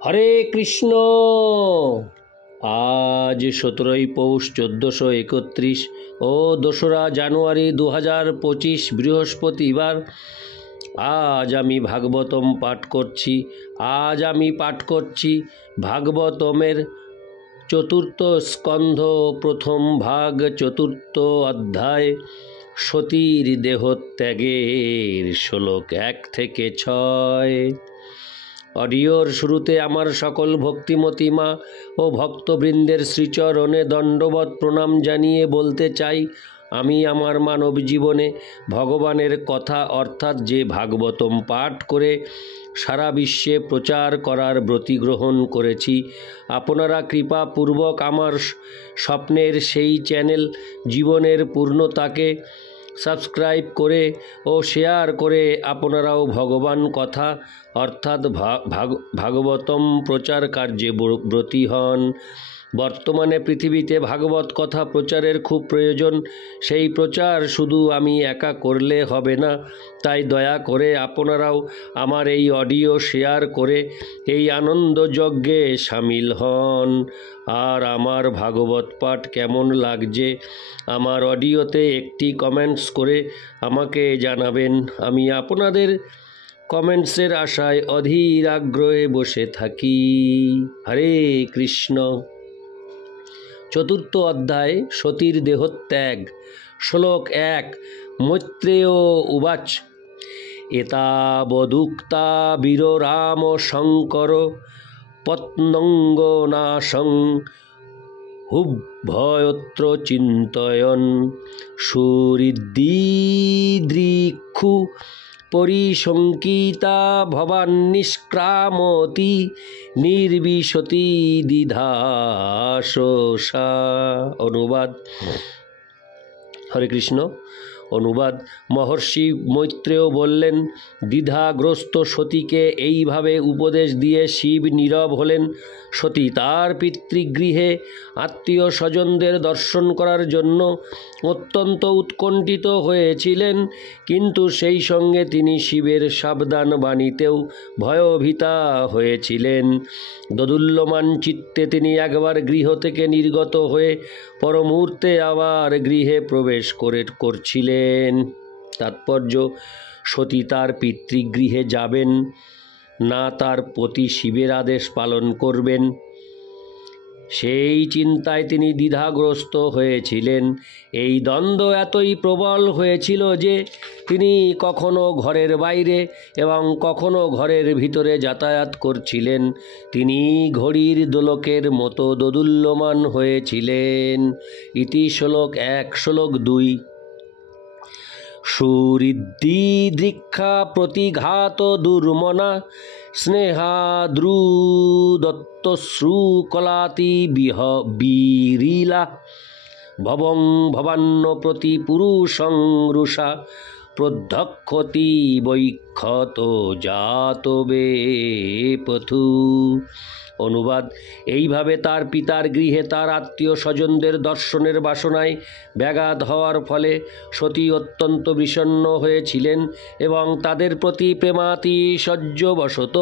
হরে কৃষ্ণ। আজ 17ই পৌষ 1431 ও 2রা জানুয়ারি 2025 বৃহস্পতিবার। আজ আমি ভাগবতম পাঠ করছি। ভাগবতমের চতুর্থ স্কন্ধ, প্রথম ভাগ, চতুর্থ অধ্যায়, সতীর দেহত্যাগের শ্লোক 1 থেকে 6। অডিওর শুরুতে আমার সকল ভক্তিমতী মা ও ভক্তবৃন্দের শ্রীচরণে দণ্ডবৎ প্রণাম জানিয়ে বলতে চাই, আমি আমার মানব জীবনে ভগবানের কথা অর্থাৎ যে ভাগবতম পাঠ করে সারা বিশ্বে প্রচার করার ব্রতী গ্রহণ করেছি। আপনারা কৃপাপূর্বক আমার স্বপ্নের সেই চ্যানেল জীবনের পূর্ণতাকে সাবস্ক্রাইব করে ও শেয়ার করে আপনারাও ভগবান কথা অর্থাৎ ভাগবতম প্রচার কার্যে ব্রতী হন। বর্তমানে পৃথিবীতে ভাগবত কথা প্রচারের খুব প্রয়োজন। সেই প্রচার শুধু আমি একা করলে হবে না, তাই দয়া করে আপনারাও আমার এই অডিও শেয়ার করে এই আনন্দ যজ্ঞে সামিল হন। আর আমার ভাগবত পাঠ কেমন লাগছে আমার অডিওতে একটি কমেন্টস করে আমাকে জানাবেন। আমি আপনাদের কমেন্টসের আশায় অধীর আগ্রহে বসে থাকি। হরে কৃষ্ণ। চতুর্থ অধ্যায়, সতীর দেহত্যাগ, শ্লোক 1। মৈত্রেয় উবাচ এতাবদুক্তা বীর রাম শঙ্কর পত্নঙ্গনাশং হুভয়ত্র চিন্তয়ন সুহৃদ্দিদৃক্ষু পরিশঙ্কিতা ভবান্নিষ্ক্রামতি নির্বিশতি দ্বিধাশোষা। অনুবাদ। হরে কৃষ্ণ। অনুবাদ। মহর্ষি মৈত্রেয় বললেন, দ্বিধাগ্রস্ত সতীকে এইভাবে উপদেশ দিয়ে শিব নীরব হলেন। সতী তার পিতৃগৃহে আত্মীয় স্বজনদের দর্শন করার জন্য অত্যন্ত উৎকণ্ঠিত হয়েছিলেন, কিন্তু সেই সঙ্গে তিনি শিবের সাবধান বাণীতেও ভয়ভীতা হয়েছিলেন। দোদুল্যমান চিত্তে তিনি একবার গৃহ থেকে নির্গত হয়ে পরমুহূর্তে আবার গৃহে প্রবেশ করছিলেন। তাৎপর্য, সতী তার পিতৃগৃহে যাবেন না তার পতি শিবের আদেশ পালন করবেন, সেই চিন্তায় তিনি দ্বিধাগ্রস্ত হয়েছিলেন। এই দ্বন্দ্ব এতই প্রবল হয়েছিল যে তিনি কখনো ঘরের বাইরে এবং কখনো ঘরের ভিতরে যাতায়াত করছিলেন। তিনি ঘড়ির দোলকের মতো দোদুল্যমান হয়েছিলেন। ইতি শ্লোক 1। শ্লোক 2। সুহৃদ্দিদৃক্ষা প্রতিঘাত দুর্মনা স্নেহাদ্রুদত্তশ্রুকলাতি বিরিলা ভবং ভবান্ন প্রতি পুরুষং রুষা প্রধ্যক্ষতি বৈক্ষত জাতবে পথু। অনুবাদ। এইভাবে তার পিতার গৃহে তার আত্মীয় স্বজনদের দর্শনের বাসনায় ব্যাঘাত হওয়ার ফলে সতী অত্যন্ত বিষণ্ণ হয়েছিলেন এবং তাদের প্রতি প্রেমাতিশয্যবশত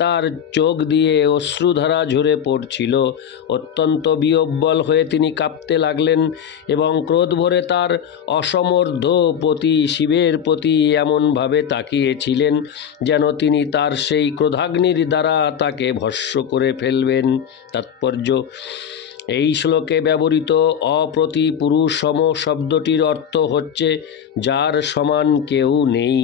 তার চোখ দিয়ে অশ্রুধারা ঝরে পড়ছিল। অত্যন্ত বিহ্বল হয়ে তিনি কাঁপতে লাগলেন এবং ক্রোধ ভরে তার অসমর্থ পতি শিবের প্রতি এমনভাবে তাকিয়েছিলেন যেন তিনি তার সেই ক্রোধাগ্নির দ্বারা তাকে ভস্ম করে ফেলবেন। তাৎপর্য, এই শ্লোকে ব্যবহৃত অপ্রতিপুরুষম শব্দটির অর্থ হচ্ছে যার সমান কেউ নেই।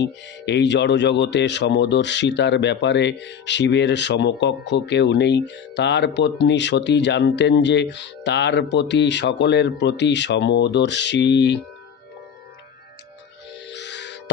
এই জড়জগতে সমদর্শিতার ব্যাপারে শিবের সমকক্ষ কেউ নেই। তার পত্নী সতী জানতেন যে তার পতি সকলের প্রতি সমদর্শী।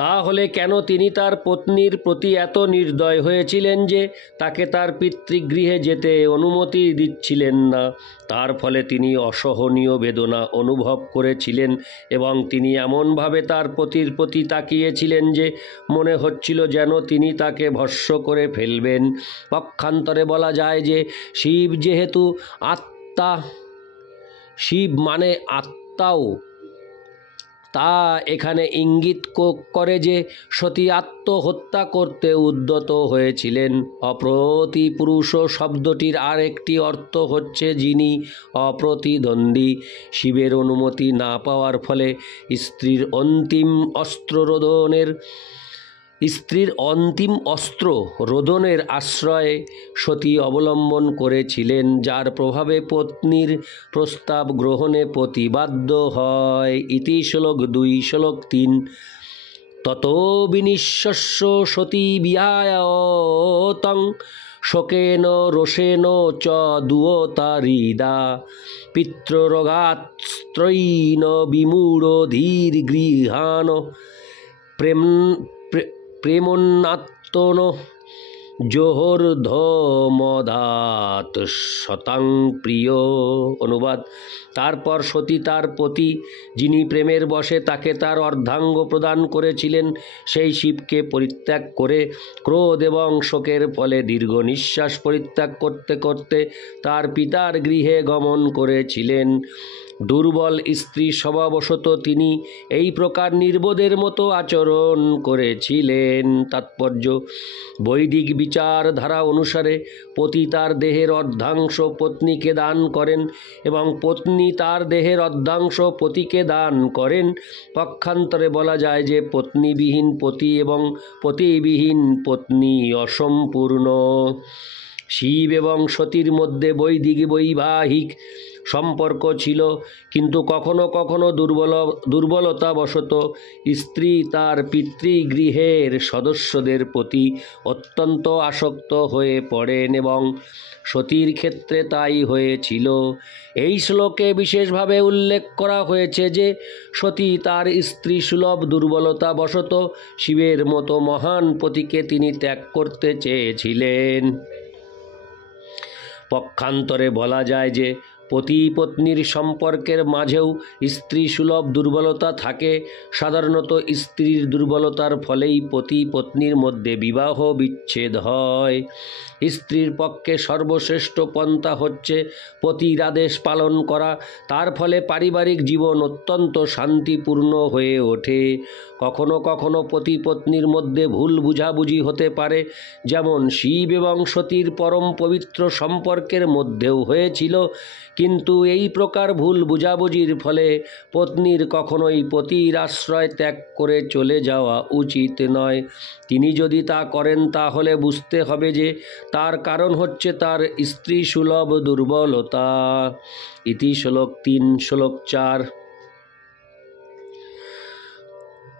তাহলে কেন তিনি তার পত্নীর প্রতি এত নির্দয় হয়েছিলেন যে তাকে তার পিতৃগৃহে যেতে অনুমতি দিচ্ছিলেন না? তার ফলে তিনি অসহনীয় বেদনা অনুভব করেছিলেন এবং তিনি এমনভাবে তার পতির প্রতি তাকিয়েছিলেন যে মনে হচ্ছিল যেন তিনি তাকে ভস্ম করে ফেলবেন। পক্ষান্তরে বলা যায় যে শিব যেহেতু আত্মা, শিব মানে আত্মাও, তা এখানে ইঙ্গিত করে যে সতী আত্মহত্যা করতে উদ্যত হয়েছিলেন। অপ্রতিপুরুষ শব্দটির আরেকটি অর্থ হচ্ছে যিনি অপ্রতিদ্বন্দ্বী। শিবের অনুমতি না পাওয়ার ফলে স্ত্রীর অন্তিম অস্ত্র রোদনের আশ্রয় সতী অবলম্বন করেছিলেন, যার প্রভাবে পত্নীর প্রস্তাব গ্রহণে প্রতিবাধ্য হয়। ইতি শ্লোক 2। শ্লোক 3। ততো বিনিশ্বস্য সতী বিহায়তং শোকেন রোষেন চ দুয়তারিদা পিত্ররোগাত্রয়ীন বিমূঢ়ধীর্গৃহাণ প্রেমোন্নাত্তন জোহর্ধমদাত শতাং প্রিয়। অনুবাদ: তারপর সতী তার পতি, যিনি প্রেমের বশে তাকে তার অর্ধাঙ্গ প্রদান করেছিলেন, সেই শিবকে পরিত্যাগ করে ক্রোধ এবং শোকের ফলে দীর্ঘ নিঃশ্বাস পরিত্যাগ করতে করতে তার পিতার গৃহে গমন করেছিলেন। দুর্বল স্ত্রী স্বভাববশত তিনি এই প্রকার নির্বোধের মতো আচরণ করেছিলেন। তাৎপর্য: বৈদিক বিচারধারা অনুসারে পতি তার দেহের অর্ধাংশ পত্নীকে দান করেন এবং পত্নী তার দেহের অর্ধাংশ পতিকে দান করেন। পক্ষান্তরে বলা যায় যে পত্নীবিহীন পতি এবং পতিবিহীন পত্নী অসম্পূর্ণ। শিব এবং সতীর মধ্যে বৈবাহিক সম্পর্ক ছিল, কিন্তু কখনো কখনো দুর্বলতাবশত স্ত্রী তার পিতৃগৃহের সদস্যদের প্রতি অত্যন্ত আসক্ত হয়ে পড়েন এবং সতীর ক্ষেত্রে তাই হয়েছিল। এই শ্লোকে বিশেষভাবে উল্লেখ করা হয়েছে যে সতী তার স্ত্রীসুলভ দুর্বলতাবশত শিবের মতো মহান পতিকে তিনি ত্যাগ করতে চেয়েছিলেন। পক্ষান্তরে বলা যায় যে পতি পত্নীর সম্পর্কের মাঝেও স্ত্রীসুলভ দুর্বলতা থাকে। সাধারণত স্ত্রীর দুর্বলতার ফলেই পতি পত্নীর মধ্যে বিবাহ বিচ্ছেদ হয়। স্ত্রীর পক্ষে সর্বশ্রেষ্ঠ পন্থা হচ্ছে পতির আদেশ পালন করা। তার ফলে পারিবারিক জীবন অত্যন্ত শান্তিপূর্ণ হয়ে ওঠে। কখনো কখনো পতি পত্নীর মধ্যে ভুল বুঝাবুঝি হতে পারে, যেমন শিব এবং সতীর পরম পবিত্র সম্পর্কের মধ্যেও হয়েছিল। কিন্তু এই প্রকার ভুল বুঝাবুঝির ফলে পত্নীর কখনোই পতির আশ্রয় ত্যাগ করে চলে যাওয়া উচিত নয়। তিনি যদি তা করেন তাহলে বুঝতে হবে যে তার কারণ হচ্ছে তার স্ত্রীসুলভ দুর্বলতা। ইতি শ্লোক 3। শ্লোক 4।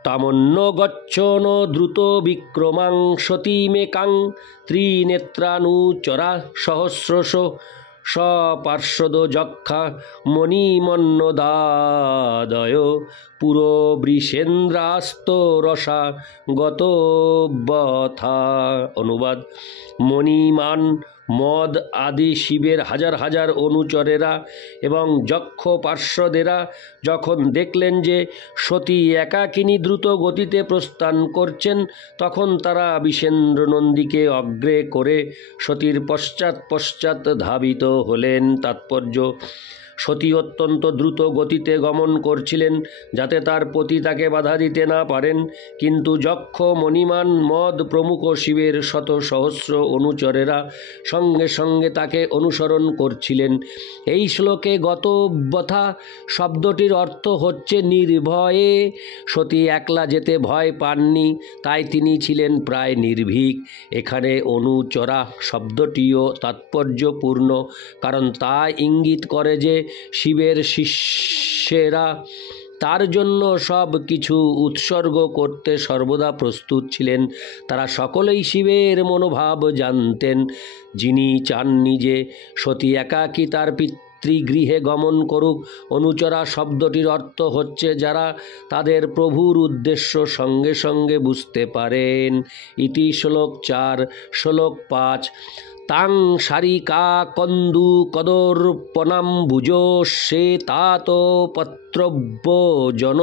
তামন্য গচ্ছন দ্রুত বিক্রমাং সতীমেকাং ত্রিনেত্রানুচরা সহস্রশ সপার্শ্বদ যক্ষা মণিমন্নদাদয় পুরবৃষেন্দ্রাস্ত রসা গতবথা। অনুবাদ: মণিমান, মদ আদি শিবের হাজার হাজার অনুচরেরা এবং যক্ষ পার্শ্বদেরা যখন দেখলেন যে সতী একাকিনী দ্রুত গতিতে প্রস্থান করছেন, তখন তারা বিষেন্দ্র নন্দীকে অগ্রে করে সতীর পশ্চাৎ পশ্চাৎ ধাবিত হলেন। তাৎপর্য: সতী অত্যন্ত দ্রুত গতিতে গমন করছিলেন যাতে তার পতি তাকে বাধা দিতে না পারেন, কিন্তু যক্ষ, মণিমান, মদ প্রমুখ শিবের শত সহস্র অনুচরেরা সঙ্গে সঙ্গে তাকে অনুসরণ করছিলেন। এই শ্লোকে গতবথা শব্দটির অর্থ হচ্ছে নির্ভয়ে। সতী একলা যেতে ভয় পাননি, তাই তিনি ছিলেন প্রায় নির্ভীক। এখানে অনুচরা শব্দটিও তাৎপর্যপূর্ণ, কারণ তা ইঙ্গিত করে যে শিবের শিষ্যেরা তার জন্য সব কিছু উৎসর্গ করতে সর্বদা প্রস্তুত ছিলেন। তারা সকলেই শিবের মনোভাব জানতেন। যিনি চাননি যে সতী একাকী তার পিতৃগৃহে গমন করুক। অনুচরা শব্দটির অর্থ হচ্ছে যারা তাদের প্রভুর উদ্দেশ্য সঙ্গে সঙ্গে বুঝতে পারেন। ইতি শ্লোক 4। শ্লোক 5। তাং সারিকা কন্দু কদর্পণাম্বুজ শ্বেতাত পত্রব্য জন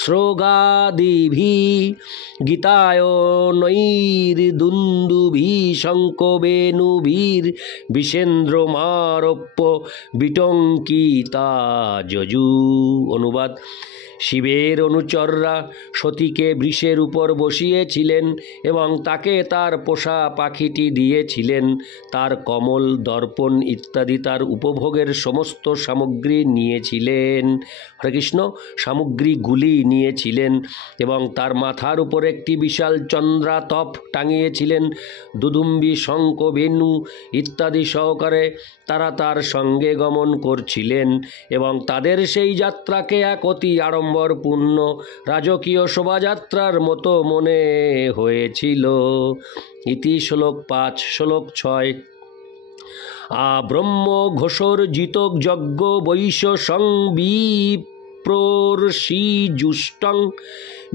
শ্রোগাদিভি গীতায় নৈর্দুন্দুভি শঙ্কবেনুভীর বিষেন্দ্রমারোপ্য বিটঙ্কিতা যজু। অনুবাদ: শিবের অনুচররা সতীকে বৃষের উপর বসিয়েছিলেন এবং তাকে তার পোষা পাখিটি দিয়েছিলেন। তার কমল, দর্পণ ইত্যাদি তার উপভোগের সমস্ত সামগ্রী নিয়েছিলেন। হরে কৃষ্ণ। সামগ্রীগুলি নিয়েছিলেন এবং তার মাথার উপর একটি বিশাল চন্দ্রাতপ টাঙিয়েছিলেন। দুদুম্বি, শঙ্খ, বেণু ইত্যাদি সহকারে তারা তার সঙ্গে গমন করছিলেন এবং তাদের সেই যাত্রাকে এক অতি আড়ম্বরপূর্ণ রাজকীয় শোভাযাত্রার মতো মনে হয়েছিল। ইতি শ্লোক 5। শ্লোক 6। ব্রহ্ম ঘোষর্জিত যজ্ঞ বৈশ্য সংবিপ্রর্ষিজুষ্টং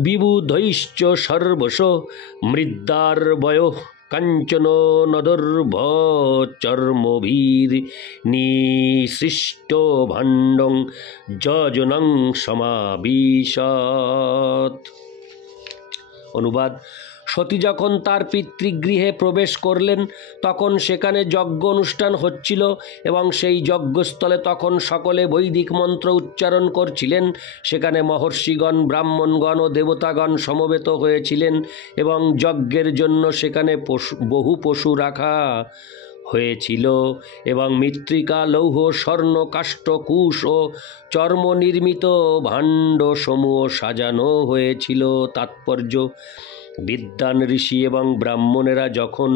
বিবুধৈশ্চ সর্বশ মৃদ্দার্বয় কাঞ্চন নদর্ভচর্মভীর নিসৃষ্ট ভাণ্ডং যজনং সমাবিশৎ। অনুবাদ: সতী যখন তার পিতৃগৃহে প্রবেশ করলেন তখন সেখানে যজ্ঞ অনুষ্ঠান হচ্ছিল এবং সেই যজ্ঞস্থলে তখন সকলে বৈদিক মন্ত্র উচ্চারণ করছিলেন। সেখানে মহর্ষিগণ, ব্রাহ্মণগণ ও দেবতাগণ সমবেত হয়েছিলেন এবং যজ্ঞের জন্য সেখানে বহু পশু রাখা হয়েছিল এবং মৃত্তিকা, লৌহ, স্বর্ণ, কাষ্ঠ, কুশ ও চর্ম নির্মিত ভাণ্ড সমূহ সাজানো হয়েছিল। তাৎপর্য: বিদ্বান ঋষি এবং ব্রাহ্মণেরা যখন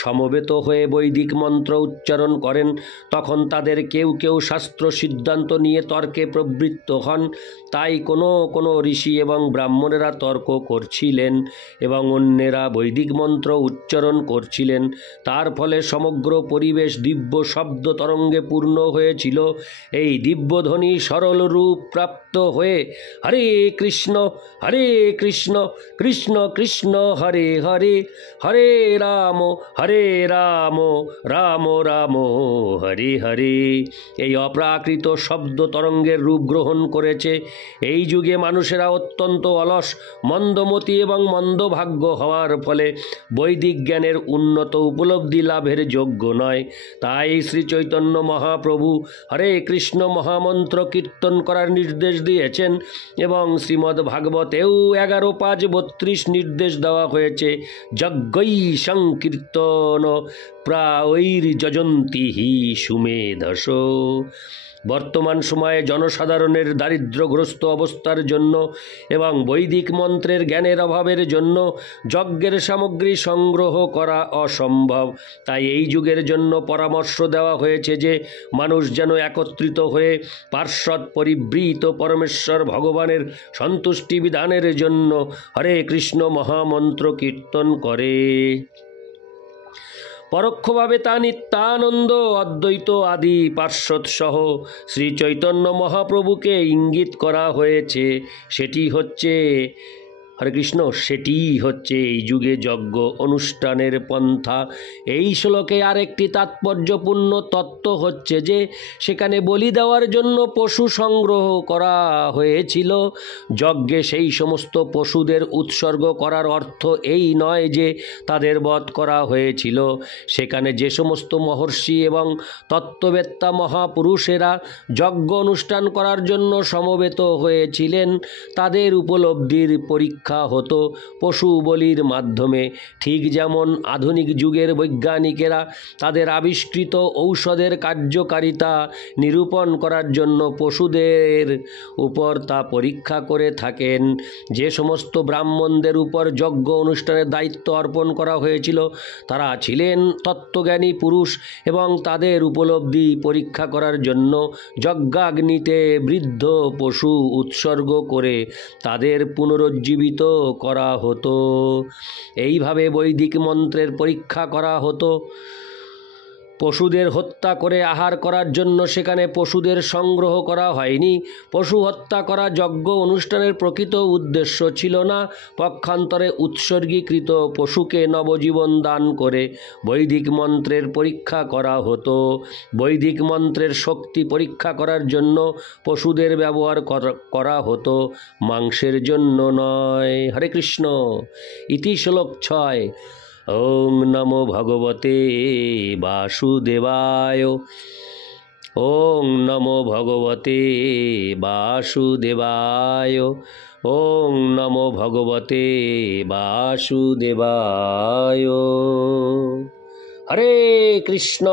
সমবেত হয়ে বৈদিক মন্ত্র উচ্চারণ করেন তখন তাদের কেউ কেউ শাস্ত্র সিদ্ধান্ত নিয়ে তর্কে প্রবৃত্ত হন। তাই কোনো ঋষি এবং ব্রাহ্মণেরা তর্ক করছিলেন এবং অন্যেরা বৈদিক মন্ত্র উচ্চারণ করছিলেন। তার ফলে সমগ্র পরিবেশ দিব্য শব্দ তরঙ্গে পূর্ণ হয়েছিল। এই দিব্যধ্বনি সরল রূপ প্রাপ্ত হয়ে হরে কৃষ্ণ কৃষ্ণ কৃষ্ণ হরে হরে, হরে রাম রাম রাম হরে হরে এই অপ্রাকৃত শব্দ তরঙ্গের রূপ গ্রহণ করেছে। এই যুগে মানুষেরা অত্যন্ত অলস, মন্দমতি এবং মন্দভাগ্য হওয়ার ফলে বৈদিক জ্ঞানের উন্নত উপলব্ধি লাভের যোগ্য নয়। তাই শ্রী চৈতন্য মহাপ্রভু হরে কৃষ্ণ মহামন্ত্র কীর্তন করার নির্দেশ দিয়েছেন এবং শ্রীমদ্ ভাগবতেও 11:5-32 নির্দেশ দেওয়া হয়েছে। যজ্ঞৈ সংকীর্তন প্রায়ৈর্যজন্তি হি সুমেধস। বর্তমান সময়ে জনসাধারণের দারিদ্র্যগ্রস্ত অবস্থার জন্য এবং বৈদিক মন্ত্রের জ্ঞানের অভাবের জন্য যজ্ঞের সামগ্রী সংগ্রহ করা অসম্ভব। তাই এই যুগের জন্য পরামর্শ দেওয়া হয়েছে যে মানুষ যেন একত্রিত হয়ে পার্শ্বদ পরিবৃত পরমেশ্বর ভগবানের সন্তুষ্টি বিধানের জন্য হরে কৃষ্ণ মহামন্ত্র কীর্তন করে। পরোক্ষভাবে তা নিত্যানন্দ, অদ্বৈত আদি পার্শ্বদ সহ শ্রী চৈতন্য মহাপ্রভুকে ইঙ্গিত করা হয়েছে। সেটি হচ্ছে হরে কৃষ্ণ, সেটিই হচ্ছে এই যুগে যজ্ঞ অনুষ্ঠানের পন্থা। এই শ্লোকে আরেকটি তাৎপর্যপূর্ণ তত্ত্ব হচ্ছে যে সেখানে বলি দেওয়ার জন্য পশু সংগ্রহ করা হয়েছিল। যজ্ঞে সেই সমস্ত পশুদের উৎসর্গ করার অর্থ এই নয় যে তাদের বধ করা হয়েছিল। সেখানে যে সমস্ত মহর্ষি এবং তত্ত্ববেত্তা মহাপুরুষেরা যজ্ঞ অনুষ্ঠান করার জন্য সমবেত হয়েছিলেন তাদের উপলব্ধির পরীক্ষা হতো পশু বলির মাধ্যমে। ঠিক যেমন আধুনিক যুগের বৈজ্ঞানিকেরা তাদের আবিষ্কৃত ঔষধের কার্যকারিতা নিরূপণ করার জন্য পশুদের উপর তা পরীক্ষা করে থাকেন। যে সমস্ত ব্রাহ্মণদের উপর যজ্ঞ অনুষ্ঠানের দায়িত্ব অর্পণ করা হয়েছিল তারা ছিলেন তত্ত্বজ্ঞানী পুরুষ এবং তাদের উপলব্ধি পরীক্ষা করার জন্য যজ্ঞাগ্নিতে বৃদ্ধ পশু উৎসর্গ করে তাদের পুনরুজ্জীবিত করা হতো। এইভাবে বৈদিক মন্ত্রের পরীক্ষা করা হতো। পশুদের হত্যা করে আহার করার জন্য সেখানে পশুদের সংগ্রহ করা হয়নি। পশু হত্যা করা যজ্ঞ অনুষ্ঠানের প্রকৃত উদ্দেশ্য ছিল না। পক্ষান্তরে উৎসর্গীকৃত পশুকে নবজীবন দান করে বৈদিক মন্ত্রের পরীক্ষা করা হতো। বৈদিক মন্ত্রের শক্তি পরীক্ষা করার জন্য পশুদের ব্যবহার করা হতো, মাংসের জন্য নয়। হরে কৃষ্ণ। ইতি শ্লোক 6। ওং নমো ভগবতে বাসুদেবায়। ওং নমো ভগবতে বাসুদেবায়। ওং নমো ভগবতে বাসুদেবায়। হরে কৃষ্ণ।